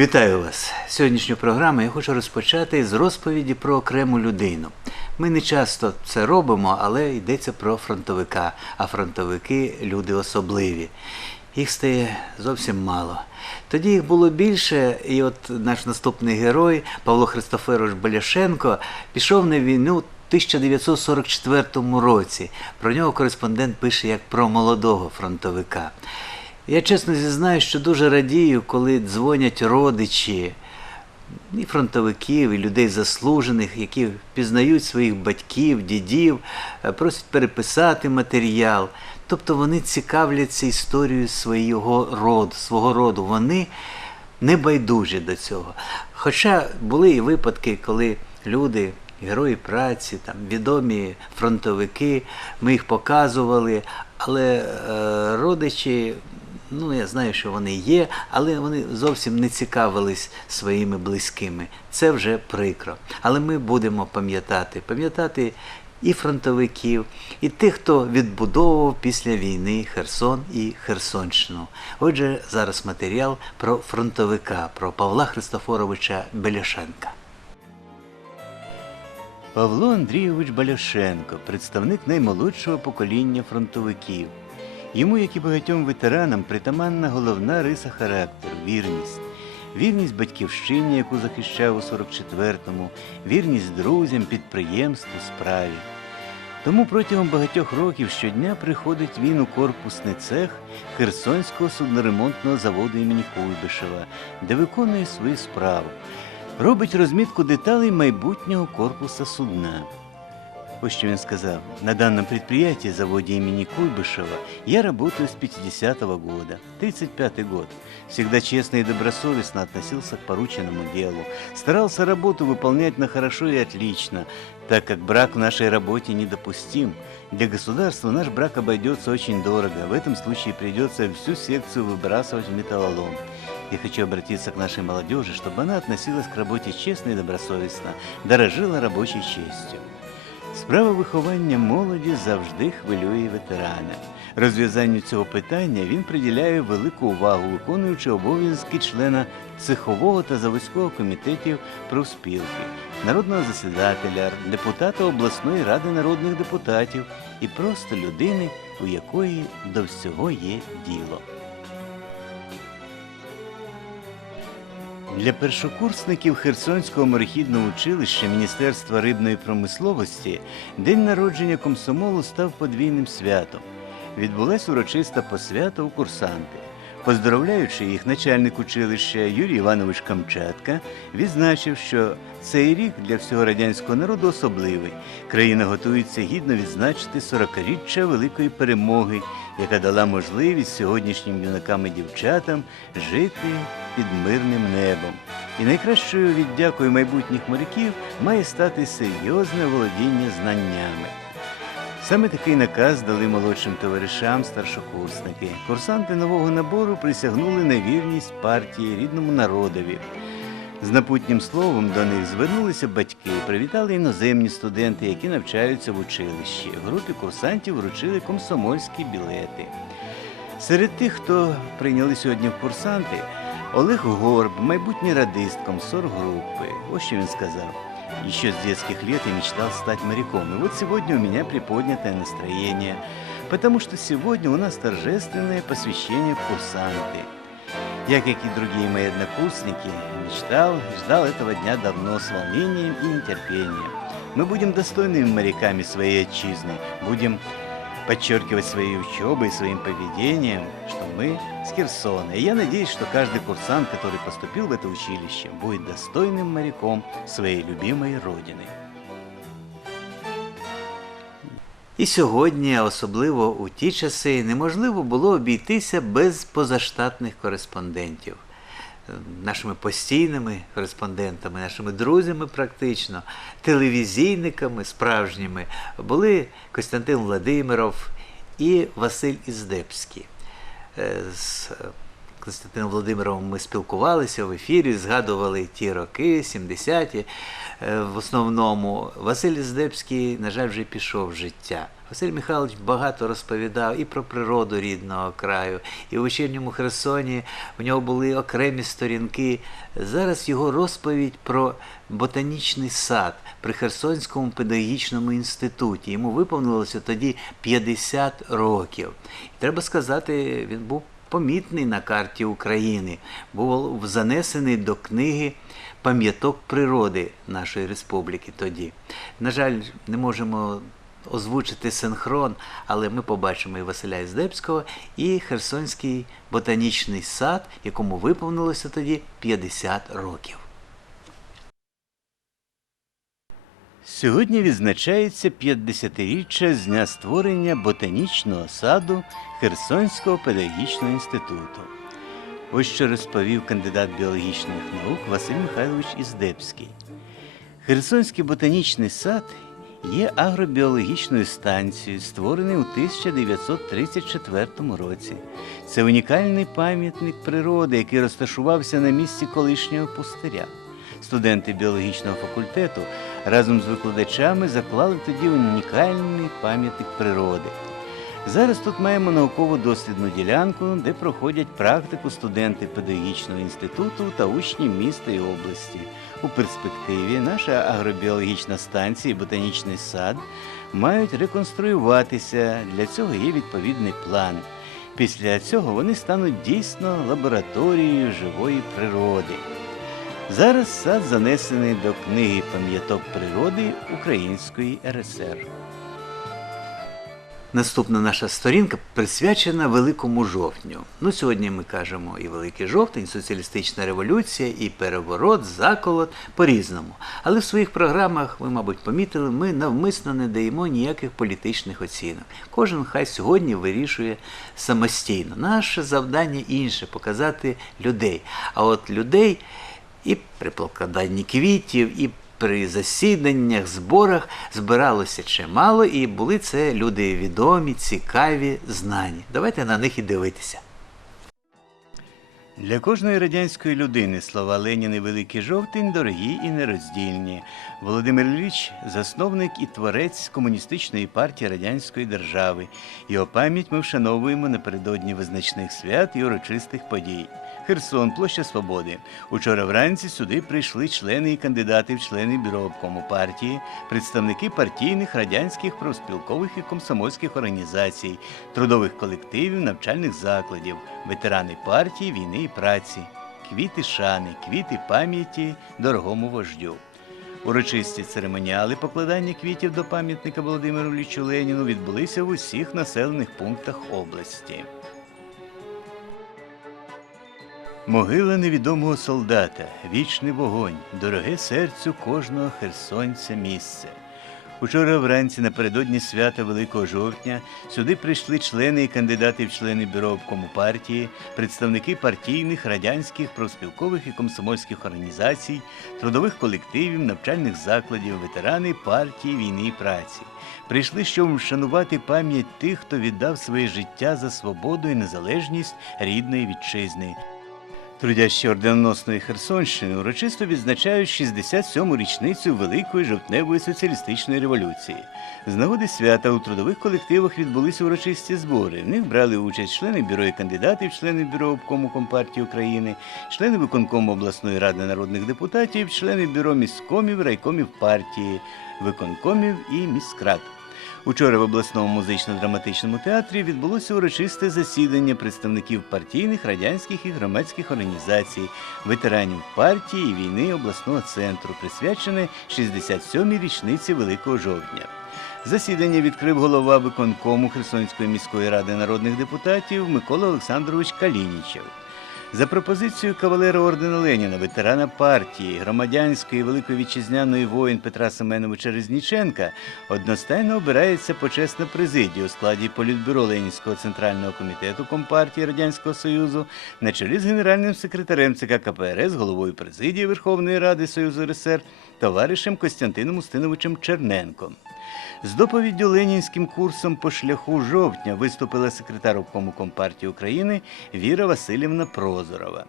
Вітаю вас! Сьогоднішню програму я хочу розпочати з розповіді про окрему людину. Ми не часто це робимо, але йдеться про фронтовика, а фронтовики люди особливі. Їх стає зовсім мало. Тоді їх було більше, і от наш наступний герой Павло Христофорович Баляшенко пішов на війну в 1944 році. Про нього кореспондент пише як про молодого фронтовика. Я чесно зізнаю, що дуже радію, коли дзвонять родичі і фронтовиків, і людей заслужених, які пізнають своїх батьків, дідів, е, просять переписати матеріал. Тобто вони цікавляться історією свого роду, свого роду. Вони не байдужі до цього. Хоча були і випадки, коли люди, герої праці, там, відомі фронтовики, ми їх показували, але е, родичі Ну, я знаю, що вони є, але вони зовсім не цікавились своїми близькими. Це вже прикро. Але ми будемо пам'ятати, пам'ятати і фронтовиків, і тих, хто відбудовував після війни Херсон і Херсонщину. Отже, зараз матеріал про фронтовика, про Павла Христофоровича Беляшенка. Павло Андрійович Баляшенко, представник наймолодшого покоління фронтовиків. Йому, як і багатьом ветеранам, притаманна головна риса характеру вірність. Вірність батьківщині, яку захищав у 44-му, вірність друзям, підприємству, справі. Тому протягом багатьох років щодня приходить він у корпусний цех Херсонського судноремонтного заводу імені Куйбишева, де виконує свою справу. Робить розмітку деталей майбутнього корпуса судна. Вот что он сказал. На данном предприятии, заводе имени Куйбышева, я работаю с 50-го года, 35-й год. Всегда честно и добросовестно относился к порученному делу. Старался работу выполнять на хорошо и отлично, так как брак в нашей работе недопустим. Для государства наш брак обойдется очень дорого. В этом случае придется всю секцию выбрасывать в металлолом. Я хочу обратиться к нашей молодежи, чтобы она относилась к работе честно и добросовестно, дорожила рабочей честью. Справа виховання молоді завжди хвилює ветерана. Розв'язанню цього питання він приділяє велику увагу, виконуючи обов'язки члена цехового та заводського комітетів профспілки, народного засідателя, депутата обласної ради народних депутатів і просто людини, у якої до всього є діло. Для першокурсників Херсонського морехідного училища Міністерства рибної промисловості день народження комсомолу став подвійним святом. Відбулась урочиста посвята у курсанти. Поздоровляючи їх, начальник училища Юрій Іванович Камчатка відзначив, що цей рік для всього радянського народу особливий. Країна готується гідно відзначити 40-річчя великої перемоги, яка дала можливість сьогоднішнім юнакам і дівчатам жити під мирним небом. І найкращою віддякою майбутніх моряків має стати серйозне володіння знаннями. Саме такий наказ дали молодшим товаришам старшокурсники. Курсанти нового набору присягнули на вірність партії рідному народові. З напутнім словом до них звернулися батьки, привітали іноземні студенти, які навчаються в училищі. Групі курсантів вручили комсомольські білети. Серед тих, хто прийняли сьогодні в курсанти, Олег Горб, майбутній радист комсоргруппы. Вот что он сказал. Еще с детских лет я мечтал стать моряком. И вот сегодня у меня приподнятое настроение, потому что сегодня у нас торжественное посвящение курсанты. Я, как и другие мои однокурсники, мечтал и ждал этого дня давно с волнением и нетерпением. Мы будем достойными моряками своей отчизны, будем подчеркивать своей учебой и своим поведением, что мы с Херсона. И я надеюсь, что каждый курсант, который поступил в это училище, будет достойным моряком своей любимой родины. І сьогодні, а особливо у ті часи, неможливо було обійтися без позаштатних кореспондентів. Е, Нашими постійними кореспондентами, нашими друзями, практично, телевізійниками справжніми були Костянтин Владимиров і Василь Іздебський. Е, З Константином Володимировим ми спілкувалися в ефірі, згадували ті роки, 70-ті. Е, В основному Василь Здебський, на жаль, вже пішов в життя. Василь Михайлович багато розповідав і про природу рідного краю, і в вечірньому Херсоні в нього були окремі сторінки. Зараз його розповідь про ботанічний сад при Херсонському педагогічному інституті. Йому виповнилося тоді 50 років. І треба сказати, він був помітний на карті України, був занесений до книги пам'яток природи нашої республіки тоді. На жаль, не можемо озвучити синхрон, але ми побачимо і Василя Іздебського, і Херсонський ботанічний сад, якому виповнилося тоді 50 років. Сьогодні відзначається 50-річчя з дня створення ботанічного саду Херсонського педагогічного інституту. Ось що розповів кандидат біологічних наук Василь Михайлович Іздебський. Херсонський ботанічний сад є агробіологічною станцією, створеною у 1934 році. Це унікальний пам'ятник природи, який розташувався на місці колишнього пустиря. Студенти біологічного факультету разом з викладачами заклали тоді унікальний пам'ятник природи. Зараз тут маємо науково-дослідну ділянку, де проходять практику студенти педагогічного інституту та учні міста і області. У перспективі наша агробіологічна станція і ботанічний сад мають реконструюватися. Для цього є відповідний план. Після цього вони стануть дійсно лабораторією живої природи. Зараз сад занесений до книги пам'яток природи Української РСР. Наступна наша сторінка присвячена Великому жовтню. Ну, сьогодні ми кажемо і Великий жовтень, соціалістична революція, і переворот, заколот по-різному. Але в своїх програмах, ви, мабуть, помітили, ми навмисно не даємо ніяких політичних оцінок. Кожен хай сьогодні вирішує самостійно. Наше завдання інше показати людей. А от людей і при покладанні квітів, і при засіданнях, зборах збиралося чимало, і були це люди відомі, цікаві, знані. Давайте на них і дивитися. Для кожної радянської людини слова Ленін і Великий Жовтень дорогі і нероздільні. Володимир Ілліч – засновник і творець комуністичної партії радянської держави. Його пам'ять ми вшановуємо напередодні визначних свят і урочистих подій. Херсон, площа Свободи. Учора вранці сюди прийшли члени і кандидати в члени бюро обкому партії, представники партійних, радянських, профспілкових і комсомольських організацій, трудових колективів, навчальних закладів, ветерани партії, війни і праці, квіти шани, квіти пам'яті дорогому вождю. Урочисті церемоніали покладання квітів до пам'ятника Володимиру Іллічу Леніну відбулися в усіх населених пунктах області. Могила невідомого солдата, вічний вогонь, дороге серцю кожного херсонця місце. Учора вранці напередодні свята Великого жовтня сюди прийшли члени і кандидати в члени бюро обкому партії, представники партійних, радянських, профспілкових і комсомольських організацій, трудових колективів, навчальних закладів, ветерани партії війни і праці. Прийшли, щоб вшанувати пам'ять тих, хто віддав своє життя за свободу і незалежність рідної вітчизни. Трудящі орденоносної Херсонщини урочисто відзначають 67-му річницю Великої жовтневої соціалістичної революції. З нагоди свята у трудових колективах відбулися урочисті збори. В них брали участь члени бюро і кандидатів, члени бюро обкому Компартії України, члени виконкому обласної ради народних депутатів, члени бюро міськомів, райкомів партії, виконкомів і міськрад. Учора в обласному музично-драматичному театрі відбулося урочисте засідання представників партійних, радянських і громадських організацій, ветеранів партії і війни обласного центру, присвячене 67-й річниці Великого жовтня. Засідання відкрив голова виконкому Херсонської міської ради народних депутатів Микола Олександрович Калінічев. За пропозицією кавалера ордена Леніна, ветерана партії, громадянської Великої вітчизняної воїн Петра Семеновича Резніченка, одностайно обирається почесна президія у складі політбюро Ленінського центрального комітету Компартії Радянського Союзу на чолі з генеральним секретарем ЦК КПРС, головою президії Верховної Ради Союзу РСР, товаришем Костянтином Устиновичем Черненком. З доповіддю ленінським курсом по шляху жовтня виступила секретар обкому Компартії України Віра Васильівна Прозорова.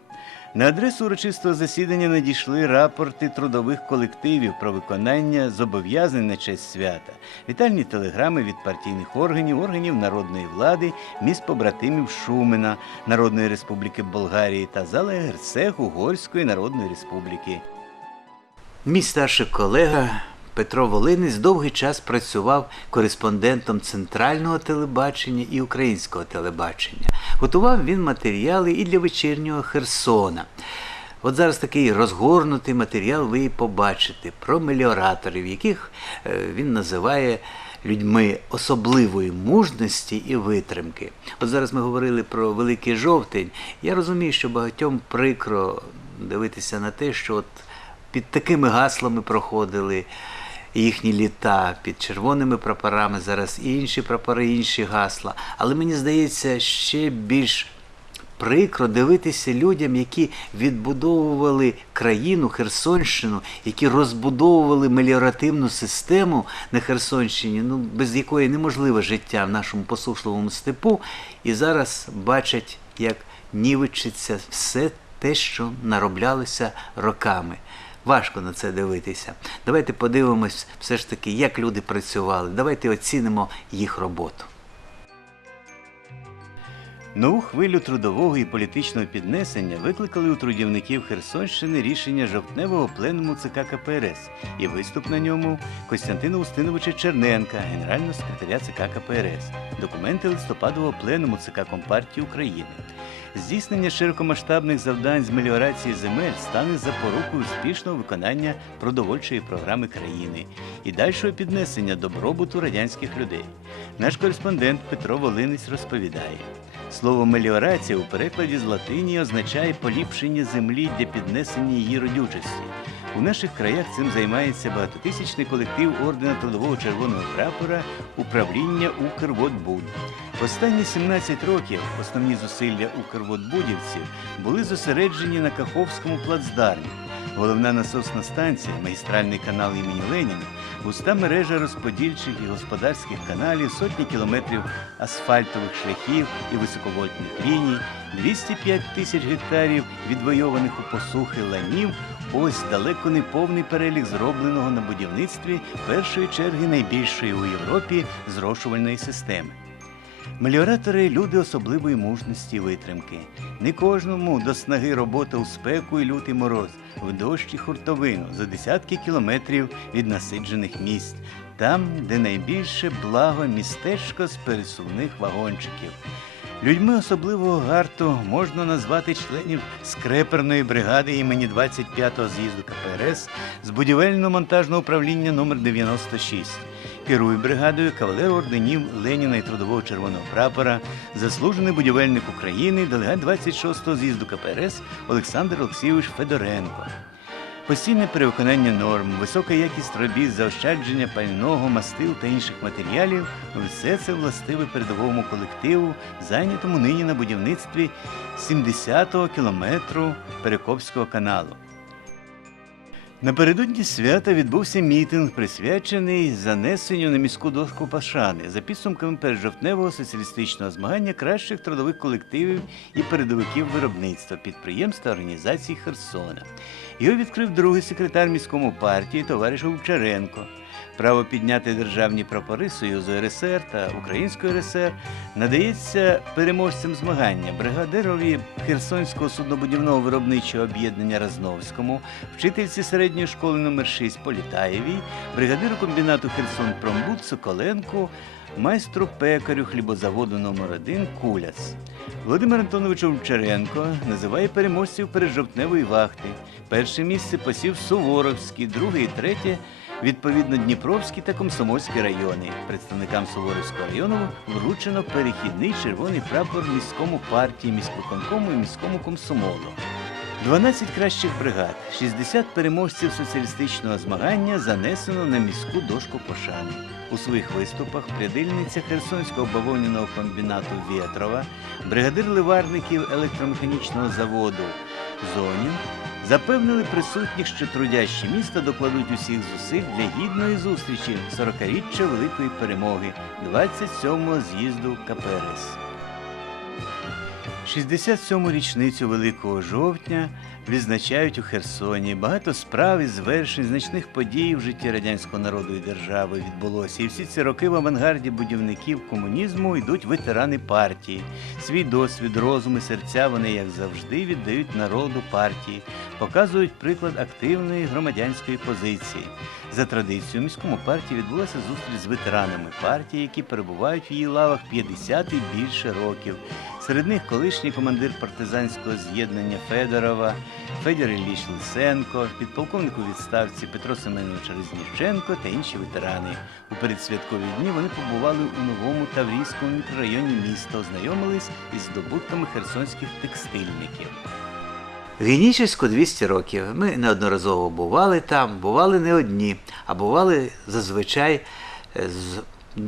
На адресу урочистого засідання надійшли рапорти трудових колективів про виконання зобов'язань на честь свята, вітальні телеграми від партійних органів, органів народної влади, міст побратимів Шумена, Народної Республіки Болгарії та зала Герцег Угорської Народної Республіки. Мій старший колега Петро Волинець довгий час працював кореспондентом центрального телебачення і українського телебачення. Готував він матеріали і для вечірнього Херсона. От зараз такий розгорнутий матеріал ви побачите про меліораторів, яких е, він називає людьми особливої мужності і витримки. От зараз ми говорили про Великий жовтень. Я розумію, що багатьом прикро дивитися на те, що от під такими гаслами проходили їхні літа, під червоними прапорами, зараз інші прапори, інші гасла. Але мені здається, ще більш прикро дивитися людям, які відбудовували країну Херсонщину, які розбудовували меліоративну систему на Херсонщині, ну без якої неможливе життя в нашому посушливому степу, і зараз бачать, як нівечиться все те, що нароблялося роками. Важко на це дивитися. Давайте подивимось все ж таки, як люди працювали. Давайте оцінимо їх роботу. Нову хвилю трудового і політичного піднесення викликали у трудівників Херсонщини рішення жовтневого пленуму ЦК КПРС і виступ на ньому Костянтина Устиновича Черненка, генерального секретаря ЦК КПРС, документи листопадового пленуму ЦК Компартії України. Здійснення широкомасштабних завдань з меліорації земель стане запорукою успішного виконання продовольчої програми країни і дальшого піднесення добробуту радянських людей. Наш кореспондент Петро Волинець розповідає. Слово меліорація у перекладі з латині означає поліпшення землі для піднесення її родючості. У наших краях цим займається багатотисячний колектив ордена трудового червоного прапора управління Укрводбуд. Останні 17 років основні зусилля Укрводбудівців були зосереджені на Каховському плацдармі. Головна насосна станція, магістральний канал імені Леніна, густа мережа розподільчих і господарських каналів, сотні кілометрів асфальтових шляхів і високовольтних ліній, 205 тисяч гектарів відвойованих у посухи ланів. Ось далеко не повний перелік зробленого на будівництві першої черги найбільшої у Європі зрошувальної системи. Меліоратори люди особливої мужності і витримки. Не кожному до снаги робота у спеку і лютий мороз, в дощ і хуртовину за десятки кілометрів від насиджених місць, там, де найбільше благо містечко з пересувних вагончиків. Людьми особливого гарту можна назвати членів скреперної бригади імені 25-го з'їзду КПРС з будівельно-монтажного управління номер 96 Керує бригадою кавалер орденів Леніна і Трудового Червоного прапора, заслужений будівельник України, делегат 26-го з'їзду КПРС Олександр Олексійович Федоренко. Постійне перевиконання норм, висока якість робіт, заощадження пального, мастил та інших матеріалів все це властиве передовому колективу, зайнятому нині на будівництві 70-го кілометру Перекопського каналу. Напередодні свята відбувся мітинг, присвячений занесенню на міську дошку Пашани за підсумками пережовтневого соціалістичного змагання кращих трудових колективів і передовиків виробництва, підприємств та організацій Херсона. Його відкрив другий секретар міському партії товариш Овчаренко. Право підняти державні прапори Союзу РСР та Української РСР надається переможцям змагання бригадирові Херсонського суднобудівного виробничого об'єднання Разновському, вчительці середньої школи номер 6 Політаєвій, бригадиру комбінату Херсон Промбуд Соколенку, майстру пекарю хлібозаводу номер 1 Куляц. Володимир Антонович Овчаренко називає переможців пережовтневої вахти. Перше місце посів Суворовський, друге і третє відповідно Дніпровський та Комсомольський райони. Представникам Суворовського району вручено перехідний червоний прапор міському партії, міськвиконкому і міському комсомолу. 12 кращих бригад, 60 переможців соціалістичного змагання занесено на міську дошку пошани. У своїх виступах прядильниця Херсонського бавовняного комбінату Вєтрова, бригадир ливарників електромеханічного заводу Зонін запевнили присутніх, що трудящі міста докладуть усіх зусиль для гідної зустрічі 40-річчя Великої перемоги 27-го з'їзду КПРС. 67-му річницю Великого жовтня відзначають у Херсоні. Багато справ і звершень значних подій в житті радянського народу і держави відбулося. І всі ці роки в авангарді будівників комунізму йдуть ветерани партії. Свій досвід, розум і серця вони, як завжди, віддають народу партії, показують приклад активної громадянської позиції. За традицією, міському партії відбулася зустріч з ветеранами партії, які перебувають в її лавах 50 і більше років. Серед них колишній командир партизанського з'єднання Федорова, Федір Ілліч Лисенко, підполковник у відставці Петро Семенович Резніченко та інші ветерани. У передсвяткові дні вони побували у новому Таврійському мікрорайоні міста, ознайомились із здобутками херсонських текстильників. Генічеську 200 років. Ми неодноразово бували там, бували не одні, а бували зазвичай е, з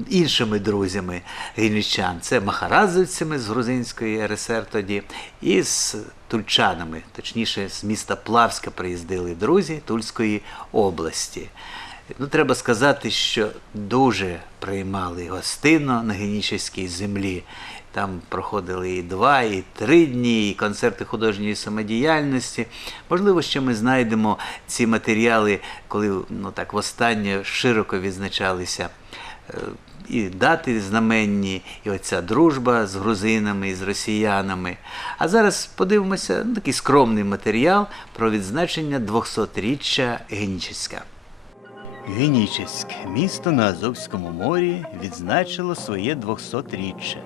іншими друзями генічан. Це махарадзівцями з Грузинської РСР тоді і з тульчанами, точніше, з міста Плавська приїздили друзі Тульської області. Ну, треба сказати, що дуже приймали гостинно на генічеській землі. Там проходили і два, і три дні, і концерти художньої самодіяльності. Можливо, ще ми знайдемо ці матеріали, коли ну так востаннє широко відзначалися і дати знаменні, і оця дружба з грузинами, і з росіянами. А зараз подивимося ну, такий скромний матеріал про відзначення 200-річчя Генічеська. Генічеськ, місто на Азовському морі, відзначило своє 200-річчя.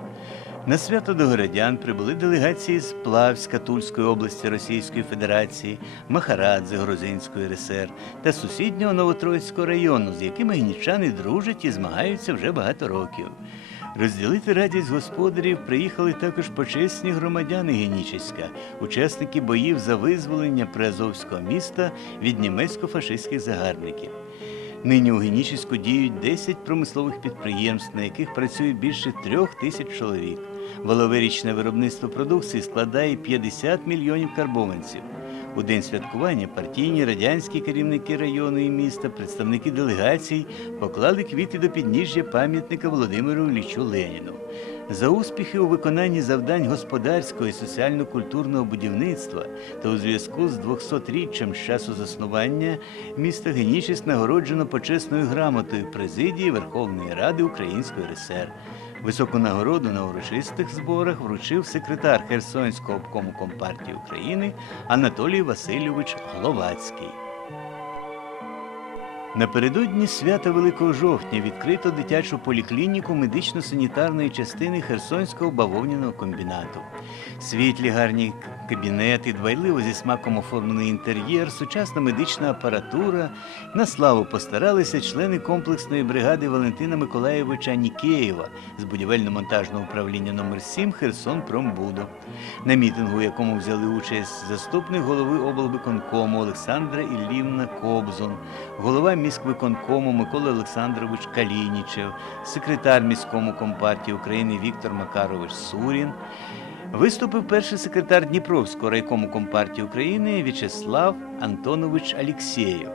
На свято до городян прибули делегації з Плавська Тульської області Російської Федерації, Махарадзе Грузинської РСР та сусіднього Новотроїцького району, з якими генічани дружать і змагаються вже багато років. Розділити радість господарів приїхали також почесні громадяни Генічеська, учасники боїв за визволення Приазовського міста від німецько-фашистських загарбників. Нині у Генічеську діють 10 промислових підприємств, на яких працює більше трьох тисяч чоловік. Валове річне виробництво продукції складає 50 мільйонів карбованців. У день святкування партійні радянські керівники району і міста, представники делегацій поклали квіти до підніжжя пам'ятника Володимиру Іллічу Леніну. За успіхи у виконанні завдань господарського і соціально-культурного будівництва та у зв'язку з 200-річчям з часу заснування міста Генічеськ нагороджено почесною грамотою президії Верховної Ради Української РСР. Високу нагороду на урочистих зборах вручив секретар Херсонського обкому Компартії України Анатолій Васильович Гловацький. Напередодні свята Великого жовтня відкрито дитячу поліклініку медично-санітарної частини Херсонського бавовняного комбінату. Світлі гарні кабінети, дбайливо зі смаком оформлений інтер'єр, сучасна медична апаратура. На славу постаралися члени комплексної бригади Валентина Миколаєвича Нікеєва з будівельно-монтажного управління номер 7 Херсон Промбудо. На мітингу, у якому взяли участь заступник голови облвиконкому Олександра Іллівна Кобзон, голова міськвиконкому Микола Олександрович Калінічев, секретар міському компартії України Віктор Макарович Сурін. Виступив перший секретар Дніпровського райкому компартії України В'ячеслав Антонович Алєксєєв.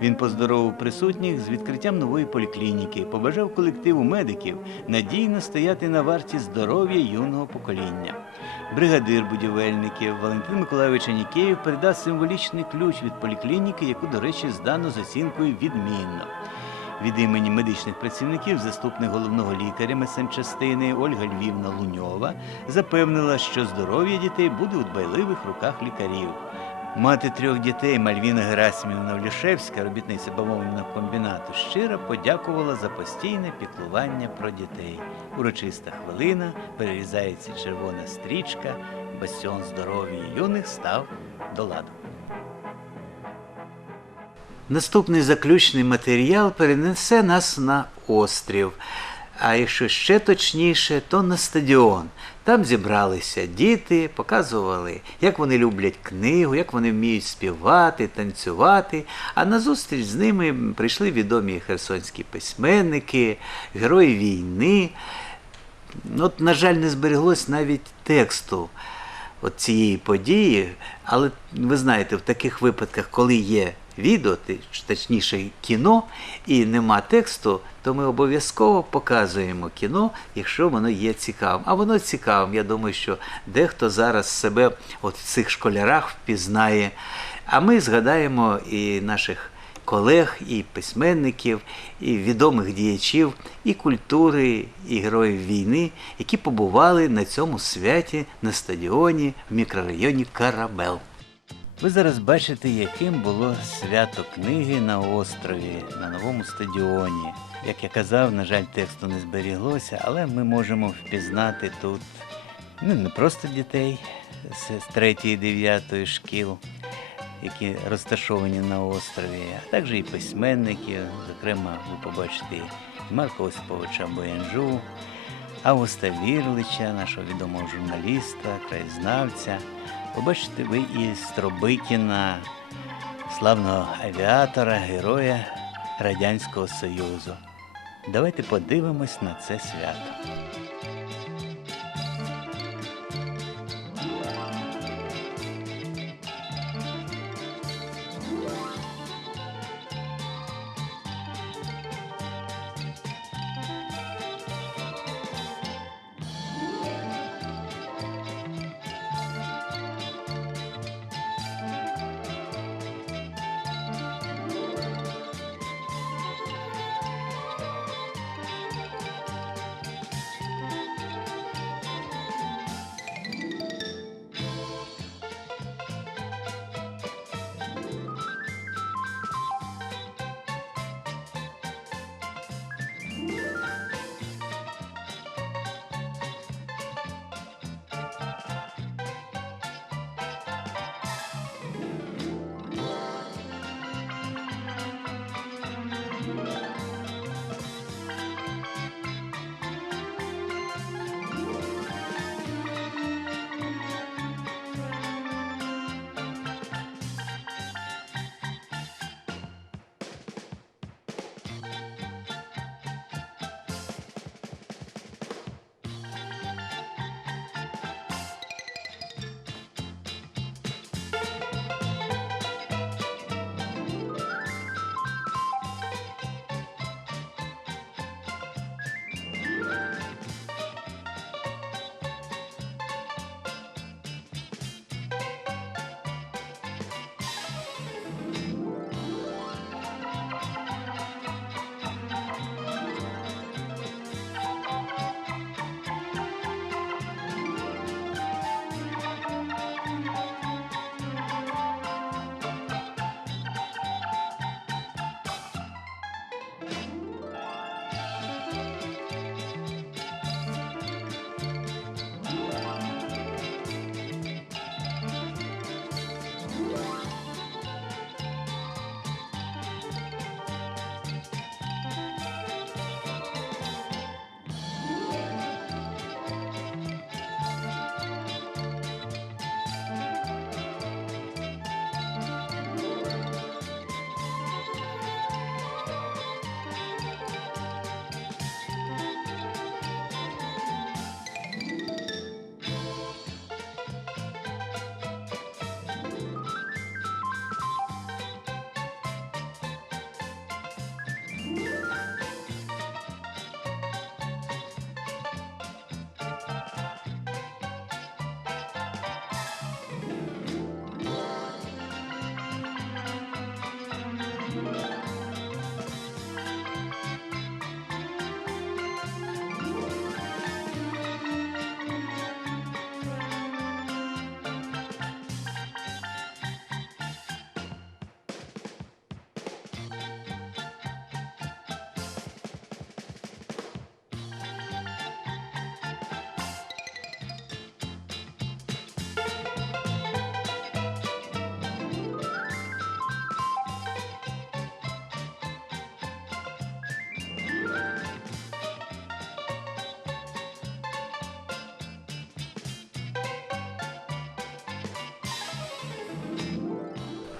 Він поздоровив присутніх з відкриттям нової поліклініки, побажав колективу медиків надійно стояти на варті здоров'я юного покоління. Бригадир будівельників Валентин Миколайович Анікеєв передасть символічний ключ від поліклініки, яку, до речі, здано з оцінкою відмінно. Від імені медичних працівників заступник головного лікаря медсанчастини Ольга Львівна Луньова запевнила, що здоров'я дітей буде у дбайливих руках лікарів. Мати трьох дітей Мальвіна Герасимівна Влішевська, робітниця бавовняного комбінату, щиро подякувала за постійне піклування про дітей. Урочиста хвилина, перерізається червона стрічка, бастіон здоров'я юних став до ладу. Наступний заключний матеріал перенесе нас на острів. А якщо ще точніше, то на стадіон. Там зібралися діти, показували, як вони люблять книгу, як вони вміють співати, танцювати. А на зустріч з ними прийшли відомі херсонські письменники, герої війни. От, на жаль, не збереглось навіть тексту от цієї події. Але ви знаєте, в таких випадках, коли є відео, точніше кіно, і нема тексту, то ми обов'язково показуємо кіно, якщо воно є цікавим. А воно цікавим. Я думаю, що дехто зараз себе от в цих школярах впізнає. А ми згадаємо і наших колег, і письменників, і відомих діячів і культури, і героїв війни, які побували на цьому святі на стадіоні в мікрорайоні Карабел. Ви зараз бачите, яким було свято книги на острові, на новому стадіоні. Як я казав, на жаль, тексту не зберіглося, але ми можемо впізнати тут ну, не просто дітей з 3-9 шкіл, які розташовані на острові, а також і письменників. Зокрема, ви побачите Марка Осиповича Боянджу, Августа Вірлича, нашого відомого журналіста, краєзнавця. Побачите ви і Стробикіна, славного авіатора, героя Радянського Союзу. Давайте подивимось на це свято.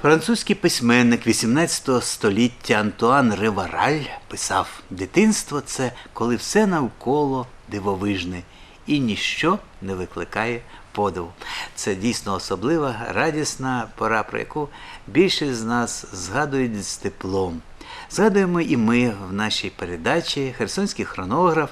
Французький письменник 18 століття Антуан Ревараль писав: дитинство це коли все навколо дивовижне, і ніщо не викликає подиву. Це дійсно особлива, радісна пора, про яку більшість з нас згадують з теплом. Згадуємо і ми в нашій передачі Херсонський хронограф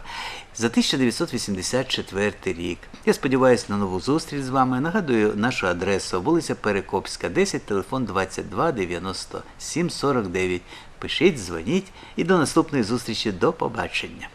за 1984 рік. Я сподіваюся на нову зустріч з вами. Нагадую нашу адресу вулиця Перекопська, 10, телефон 22 97 49. Пишіть, дзвоніть і до наступної зустрічі. До побачення.